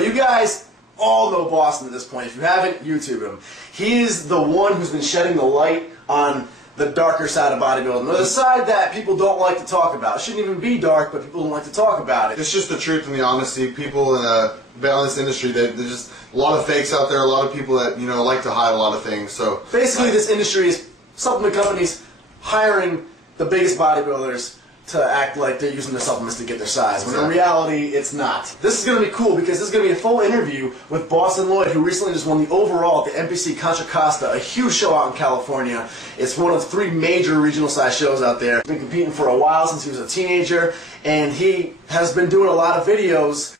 You guys all know Bostin at this point. If you haven't, YouTube him. He is the one who's been shedding the light on the darker side of bodybuilding, the side that people don't like to talk about. It shouldn't even be dark, but people don't like to talk about it. It's just the truth and the honesty. People in this industry, there's just a lot of fakes out there, a lot of people that like to hide a lot of things. So basically, this industry is supplement companies hiring the biggest bodybuilders to act like they're using the supplements to get their size, when in reality, it's not. This is going to be cool because this is going to be a full interview with Bostin Loyd, who recently just won the overall at the NPC Contra Costa, a huge show out in California. It's one of 3 major regional size shows out there. He's been competing for a while, since he was a teenager, and he has been doing a lot of videos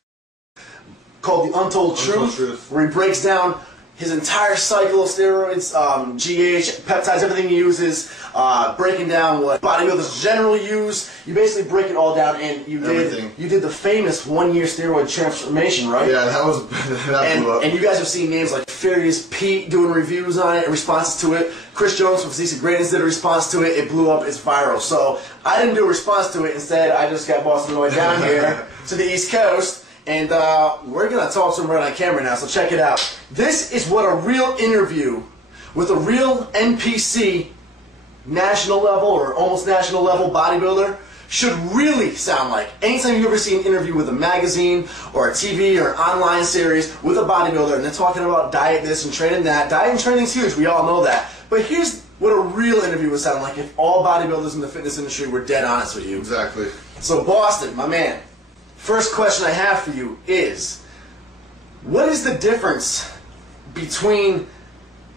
called The Untold Truth, where he breaks down his entire cycle of steroids, GH, peptides, everything he uses, breaking down what bodybuilders generally use. You basically break it all down, and you did the famous 1-year steroid transformation, right? Yeah, that blew up. And you guys have seen names like Furious Pete doing reviews on it, responses to it. Chris Jones from Physique Greatness did a response to it. It blew up. It's viral. So I didn't do a response to it. Instead, I just got Bostin Loyd down here to the East Coast. And we're going to talk to him right on camera now, so check it out. This is what a real interview with a real NPC national level or almost national level bodybuilder should really sound like. Anytime you ever see an interview with a magazine or a TV or an online series with a bodybuilder and they're talking about diet this and training that. Diet and training is huge, we all know that. But here's what a real interview would sound like if all bodybuilders in the fitness industry were dead honest with you. Exactly. So Bostin, my man. First question I have for you is, what is the difference between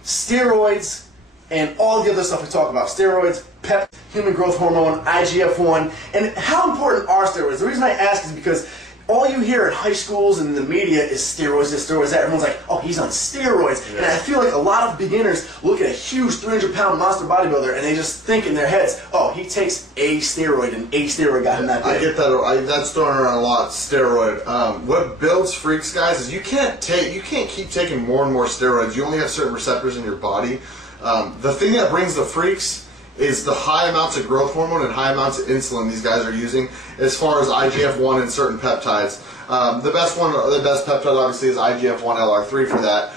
steroids and all the other stuff we talk about? Steroids, PEP, human growth hormone, IGF-1, and how important are steroids? The reason I ask is because all you hear in high schools and in the media is steroids, this, steroids, that. Everyone's like, oh, he's on steroids. Yeah. And I feel like a lot of beginners look at a huge 300-pound monster bodybuilder and they just think in their heads, oh, he takes a steroid and a steroid got him that big. I get that. That's thrown around a lot, steroid. What builds freaks, guys, is you can't keep taking more and more steroids. You only have certain receptors in your body. The thing that brings the freaks is the high amounts of growth hormone and high amounts of insulin these guys are using as far as IGF-1 and certain peptides. The best peptide obviously is IGF-1 LR3 for that.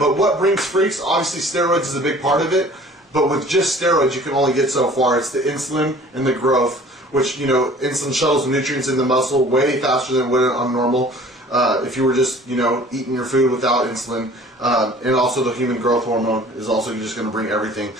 But what brings freaks, obviously steroids is a big part of it, but with just steroids you can only get so far. It's the insulin and the growth, which, insulin shuttles nutrients in the muscle way faster than would on normal. If you were just, eating your food without insulin. And also the human growth hormone is also just going to bring everything.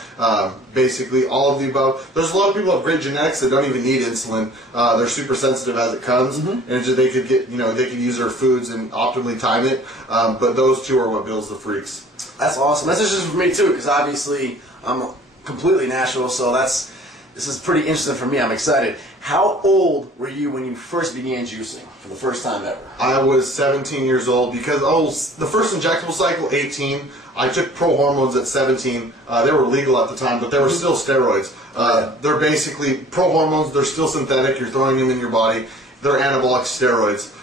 Basically, all of the above. There's a lot of people who have great genetics that don't even need insulin. They're super sensitive as it comes, and they could get, they could use their foods and optimally time it. But those two are what builds the freaks. That's awesome. That's just for me too, because obviously I'm completely natural, so this is pretty interesting for me. I'm excited. How old were you when you first began juicing for the first time ever? I was 17 years old because the first injectable cycle, 18. I took pro hormones at 17. They were legal at the time, but they were still steroids. They're basically pro hormones. They're still synthetic. You're throwing them in your body. They're anabolic steroids.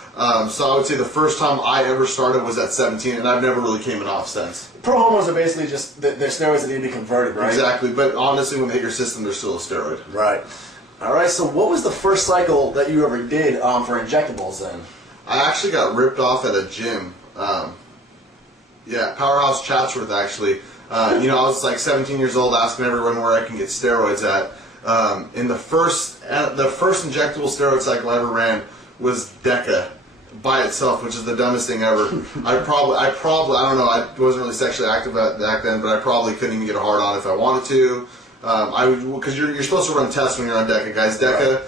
So I would say the first time I ever started was at 17, and I've never really came off since. Pro hormones are basically just they're steroids that need to be converted, right? Exactly, but honestly, when they hit your system, they're still a steroid. Right. All right. So, what was the first cycle that you ever did for injectables then? I actually got ripped off at a gym. Yeah, Powerhouse Chatsworth actually. I was like 17 years old, asking everyone where I can get steroids at. In the first injectable steroid cycle I ever ran was Deca by itself, which is the dumbest thing ever. I probably, I don't know, I wasn't really sexually active back then, but I probably couldn't even get a hard on if I wanted to. Because you're supposed to run tests when you're on Deca, guys. Deca,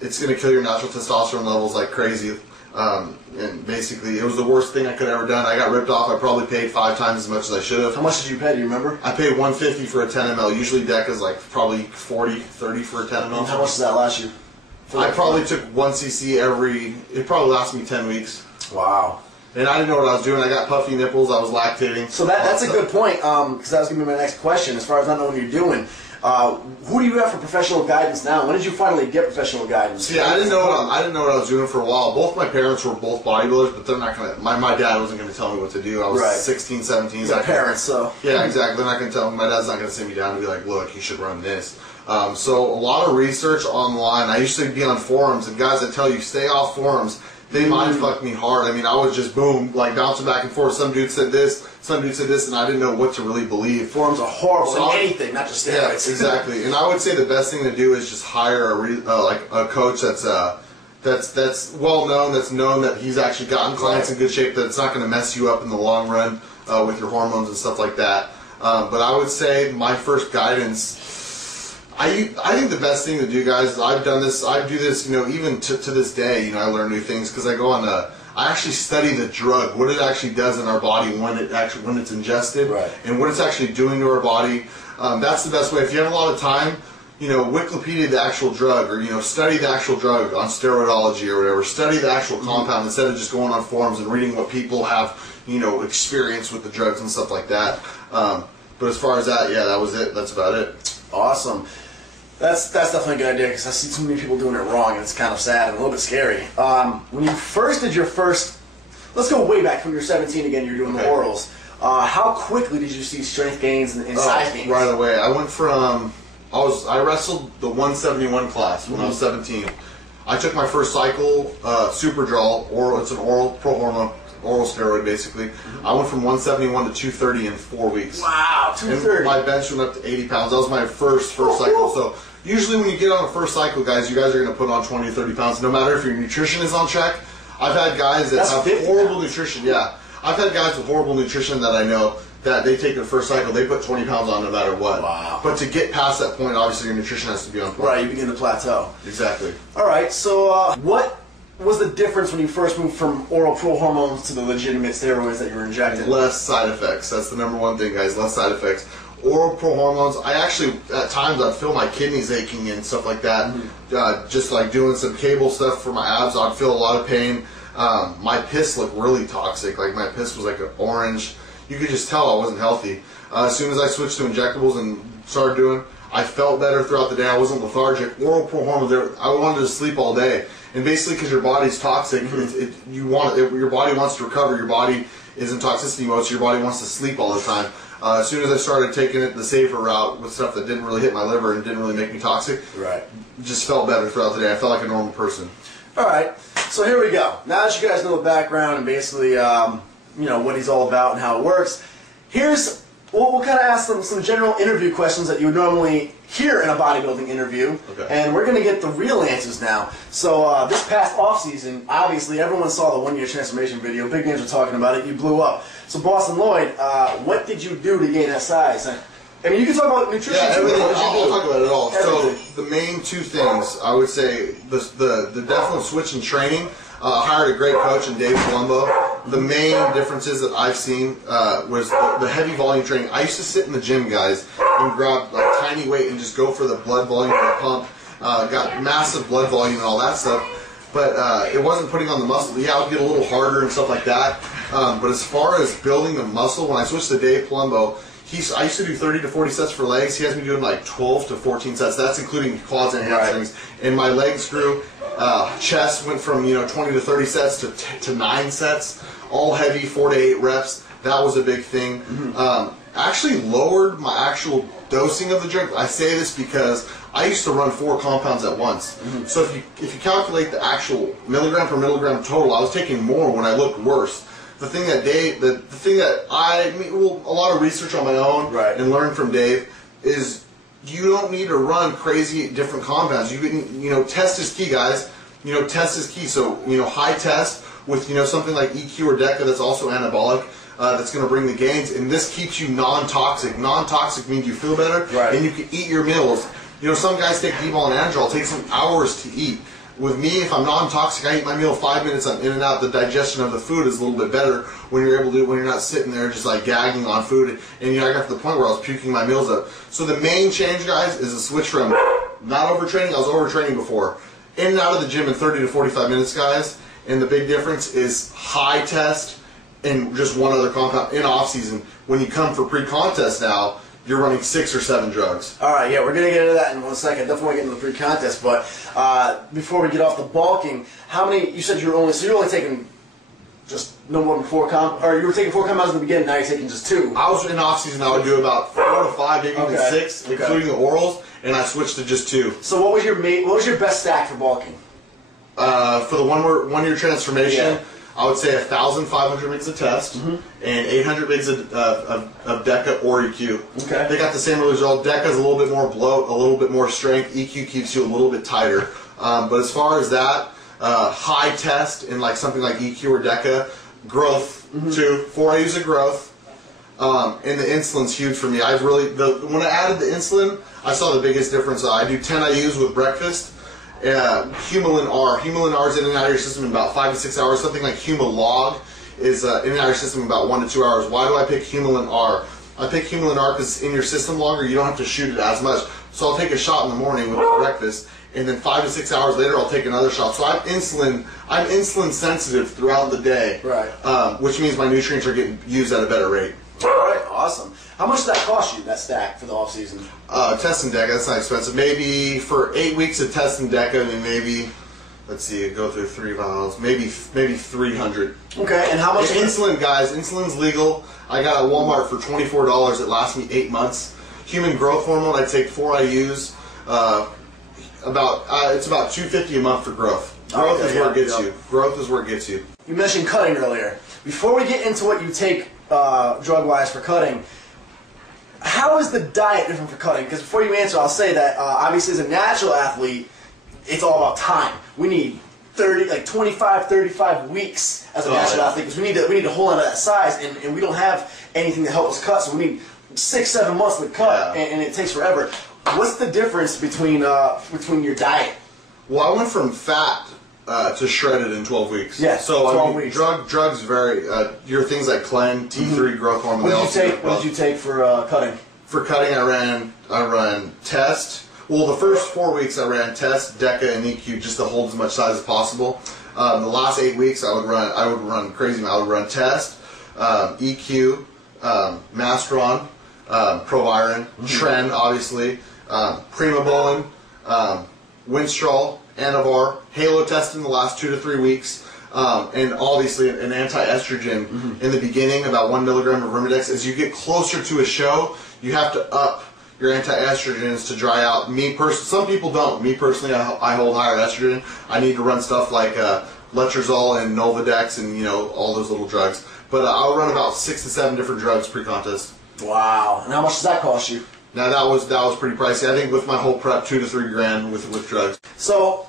it's going to kill your natural testosterone levels like crazy. And basically, it was the worst thing I could have ever done. I got ripped off. I probably paid 5 times as much as I should have. How much did you pay? Do you remember? I paid $150 for a 10 ml. Usually Deca's like probably 40, 30 for a 10 ml. And how much does that last you? I probably took 1 cc it probably lasted me 10 weeks. Wow. And I didn't know what I was doing. I got puffy nipples. I was lactating. So that's a good point, because that was going to be my next question. As far as not knowing what you're doing, who do you have for professional guidance now? When did you finally get professional guidance? Yeah, I didn't know what I was doing for a while. Both my parents were both bodybuilders, but they're not going to. My dad wasn't going to tell me what to do. I was 16, 17. My parents, so yeah, exactly. They're not going to tell me. My dad's not going to sit me down and be like, "Look, you should run this." So a lot of research online. I used to be on forums, and guys, I tell you, stay off forums. They mind fucked me hard. I mean, I was just boom, like bouncing back and forth. Some dude said this, and I didn't know what to really believe. Forums are horrible. So anything, not just steroids. Yeah, exactly. And I would say the best thing to do is just hire a coach that's well known, that's known that he's actually gotten clients in good shape, that's not going to mess you up in the long run with your hormones and stuff like that. But I would say my first guidance, I think the best thing to do, guys, is I've done this, I do this, even to this day, I learn new things because I go on I actually study the drug, what it actually does in our body when it's ingested, and what it's actually doing to our body. That's the best way. If you have a lot of time, Wikipedia the actual drug, or study the actual drug on steroidology or whatever. Study the actual compound instead of just going on forums and reading what people have, experience with the drugs and stuff like that. But as far as that, yeah, that was it. That's about it. Awesome. That's definitely a good idea because I see too many people doing it wrong, and it's kind of sad and a little bit scary. When you first did your first, let's go way back when you were 17 again. You're doing the orals. How quickly did you see strength gains and size gains? Right away. I went from I wrestled the 171 class when I was 17. I took my first cycle, Superdrol, it's an oral steroid basically. I went from 171 to 230 in 4 weeks. Wow, 230. And my bench went up to 80 pounds. That was my first cycle. So usually when you get on a first cycle, guys, you guys are going to put on 20 to 30 pounds, no matter if your nutrition is on check. I've had guys that have horrible nutrition. Yeah, I've had guys with horrible nutrition that I know that they take their first cycle, they put 20 pounds on no matter what. Wow. But to get past that point, obviously your nutrition has to be on point. Right, you begin to plateau. Exactly. All right, so what was the difference when you first moved from oral pro hormones to the legitimate steroids that you were injecting? Less side effects. That's the number one thing, guys. Less side effects. Oral pro hormones, I actually, at times, I'd feel my kidneys aching and stuff like that. Just like doing some cable stuff for my abs, I'd feel a lot of pain. My piss looked really toxic. Like my piss was like an orange. You could just tell I wasn't healthy. As soon as I switched to injectables and started doing, I felt better throughout the day. I wasn't lethargic. Oral pro hormones, I wanted to sleep all day. And basically, because your body's toxic, your body wants to recover. Your body is in toxicity mode, so your body wants to sleep all the time. As soon as I started taking it the safer route with stuff that didn't really hit my liver and didn't really make me toxic, just felt better throughout the day. I felt like a normal person. All right, so here we go. Now that you guys know the background and basically, what he's all about and how it works, we'll kind of ask them some general interview questions that you would normally hear in a bodybuilding interview, and we're going to get the real answers now. So this past off-season, obviously everyone saw the 1 year transformation video. Big names were talking about it. You blew up. So Bostin Loyd, what did you do to gain that size? I mean, you can talk about nutrition. Yeah, too. I'll talk about it all. Everything. So the main two things, I would say, the definite switch in training. I hired a great coach in Dave Colombo. The main differences that I've seen was the heavy volume training. I used to sit in the gym, guys, and grab like tiny weight and just go for the blood volume for the pump. Got massive blood volume and all that stuff, but it wasn't putting on the muscle. Yeah, I would get a little harder and stuff like that. But as far as building the muscle, when I switched to Dave Colombo, I used to do 30 to 40 sets for legs. He has me doing like 12 to 14 sets. That's including quads and hamstrings. And my legs grew. Chest went from 20 to 30 sets to 9 sets. All heavy, 4 to 8 reps. That was a big thing. Actually lowered my actual dosing of the drug. I say this because I used to run 4 compounds at once. So if you calculate the actual milligram per milligram total, I was taking more when I looked worse. The thing that a lot of research on my own and learned from Dave is you don't need to run crazy different compounds. You can, test is key, guys. Test is key. So, high test with, something like EQ or DECA that's also anabolic, that's going to bring the gains. And this keeps you non-toxic. Non-toxic means you feel better and you can eat your meals. Some guys take D-bol and Anadrol. It takes them hours to eat. With me, if I'm non-toxic, I eat my meal 5 minutes, I'm in and out. The digestion of the food is a little bit better when you're able to, when you're not sitting there just like gagging on food. And I got to the point where I was puking my meals up. So the main change, guys, is a switch from not overtraining. I was overtraining before. In and out of the gym in 30 to 45 minutes, guys. And the big difference is high test and just one other compound in off season. When you come for pre-contest now, you're running 6 or 7 drugs. All right, yeah, we're going to get into that in 1 second. Definitely want to get into the pre-contest, but before we get off the bulking, how many, you said you're only taking just no more than 4 compounds, or you were taking 4 compounds in the beginning, now you're taking just 2. I was in off-season, I would do about 4 to 5, maybe even 6, including the orals, and I switched to just 2. So what was your best stack for bulking? For the one-year transformation, Yeah. I would say 1,500 mgs of test and 800 mgs of DECA or EQ. Okay. They got the same result. DECA is a little bit more bloat, a little bit more strength. EQ keeps you a little bit tighter. But as far as that, high test in like something like EQ or DECA, growth too. 4 IUs of growth, and the insulin's huge for me. I've really when I added the insulin, I saw the biggest difference. I do 10 IUs with breakfast. Humulin R is in and out of your system in about 5 to 6 hours. Something like Humalog is in and out of your system in about 1 to 2 hours. Why do I pick Humulin R? I pick Humulin R because it's in your system longer. You don't have to shoot it as much. So I'll take a shot in the morning with breakfast, and then 5 to 6 hours later I'll take another shot. So I'm insulin sensitive throughout the day, right? Which means my nutrients are getting used at a better rate. All right, awesome. How much did that cost you, that stack, for the off season? Test and DECA, that's not expensive. Maybe for 8 weeks of test and DECA, and maybe, let's see, go through 3 vials, maybe 300. Okay, and how much? Insulin, guys, insulin's legal. I got at Walmart for $24. It lasts me 8 months. Human growth hormone, I take 4 IUs. It's about $250 a month for growth. Growth is where it gets you. Growth is where it gets you. You mentioned cutting earlier. Before we get into what you take drug-wise for cutting, how is the diet different for cutting? Because before you answer, I'll say that obviously as a natural athlete, it's all about time. We need 25, 35 weeks as a natural athlete because we need to hold on to that size, and we don't have anything to help us cut, so we need 6, 7 months to cut, and it takes forever. What's the difference between your diet? Well, I went from fat to shredded in 12 weeks. Yeah, so 12 weeks. Drugs vary. Your things like Clen, T3, growth hormone. What did you take for cutting? For cutting, I ran test. Well, the first 4 weeks I ran test, DECA, and EQ just to hold as much size as possible. The last 8 weeks I would run crazy. I would run test, EQ, Mastron, Proviron, Tren, obviously, Primobolan, Winstrol, Anavar, Halo test in the last 2 to 3 weeks, and obviously an anti-estrogen in the beginning, about 1 milligram of Arimidex. As you get closer to a show, you have to up your anti-estrogens to dry out. Some people don't. Me personally, I hold higher estrogen. I need to run stuff like Letrozole and Nolvadex and all those little drugs. But I'll run about 6 to 7 different drugs pre-contest. Wow! And how much does that cost you? Now that was pretty pricey. I think with my whole prep, $2 to $3 grand with drugs. So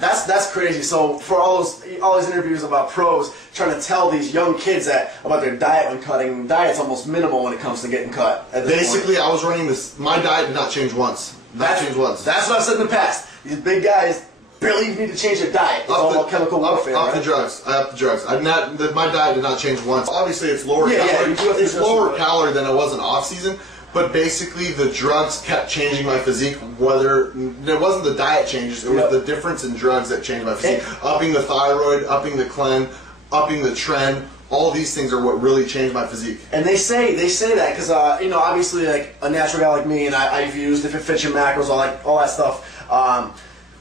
that's crazy. So for all these interviews about pros trying to tell these young kids about their diet when cutting, diet's almost minimal when it comes to getting cut. Basically, I was running this. My diet did not change once. That's what I've said in the past. These big guys barely even need to change their diet. It's all about chemical warfare. Up the drugs. I upped the drugs. My diet did not change once. Obviously, it's lower calorie. It's lower calorie than it was in off season. But basically, the drugs kept changing my physique. Whether it wasn't the diet changes, it was the difference in drugs that changed my physique. Upping the thyroid, upping the Clen, upping the Tren. All these things are what really changed my physique. And they say that because obviously like a natural guy like me, and I've used if it fits your macros, all that stuff.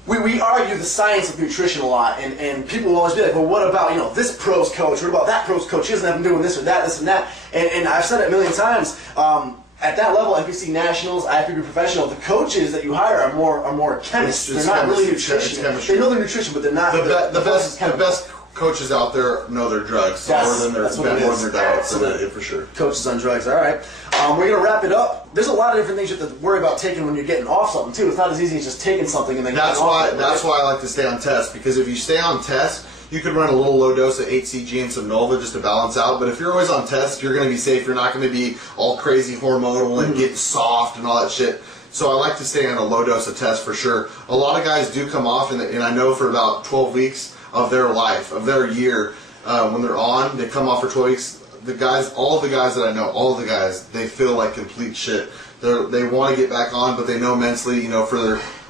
We argue the science of nutrition a lot, and people will always be like, well, what about this pro's coach? What about that pro's coach? He doesn't have him doing this or that, this and that. And I've said it a million times. At that level, NPC Nationals, IFBB Professional, the coaches that you hire are more chemists. They're not really nutritionists. They know their nutrition, but they're not the best coaches out there know their drugs more than their diet. So for sure. Coaches on drugs. All right. We're gonna wrap it up. There's a lot of different things you have to worry about taking when you're getting off something too. It's not as easy as just taking something and then getting off it. That's why I like to stay on test, because if you stay on test, you could run a little low dose of HCG and some Nolva just to balance out. But if you're always on test, you're going to be safe. You're not going to be all crazy hormonal and get soft and all that shit. So I like to stay on a low dose of test for sure. A lot of guys do come off, and I know for about 12 weeks of their life, of their year, when they're on, they come off for 12 weeks. All the guys that I know, they feel like complete shit. They want to get back on, but they know mentally, a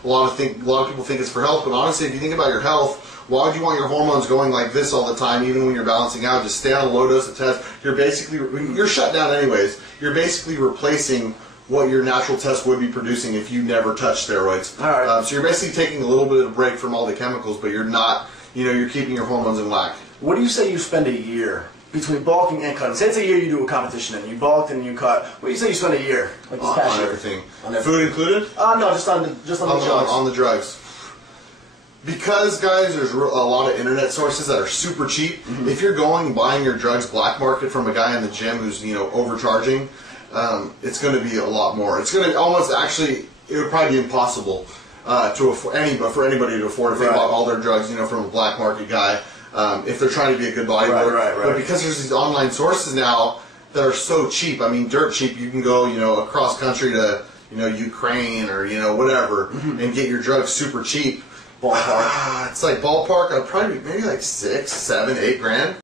lot of people think it's for health. But honestly, if you think about your health, why would you want your hormones going like this all the time, even when you're balancing out? Just stay on a low dose of test. You're shut down anyways. You're basically replacing what your natural test would be producing if you never touch steroids. All right. So you're basically taking a little bit of a break from all the chemicals, but you're not, you're keeping your hormones in whack. What do you say you spend a year between bulking and cutting? Say it's a year you do a competition and you bulked and you cut. What do you say you spend a year? Like this past on year? Everything. Food included? No, just on the drugs. On the drugs. Because, guys, there's a lot of internet sources that are super cheap. If you're buying your drugs black market from a guy in the gym who's, you know, overcharging, it's going to be a lot more. It's going to almost actually, it would probably be impossible to afford for anybody to afford if they bought all their drugs, you know, from a black market guy. If they're trying to be a good bodybuilder. Right. But because there's these online sources now that are so cheap, I mean, dirt cheap, you can go, you know, across country to, you know, Ukraine or, you know, whatever, and get your drugs super cheap. Ballpark. It's like ballpark, probably maybe like $6, $7, $8 grand.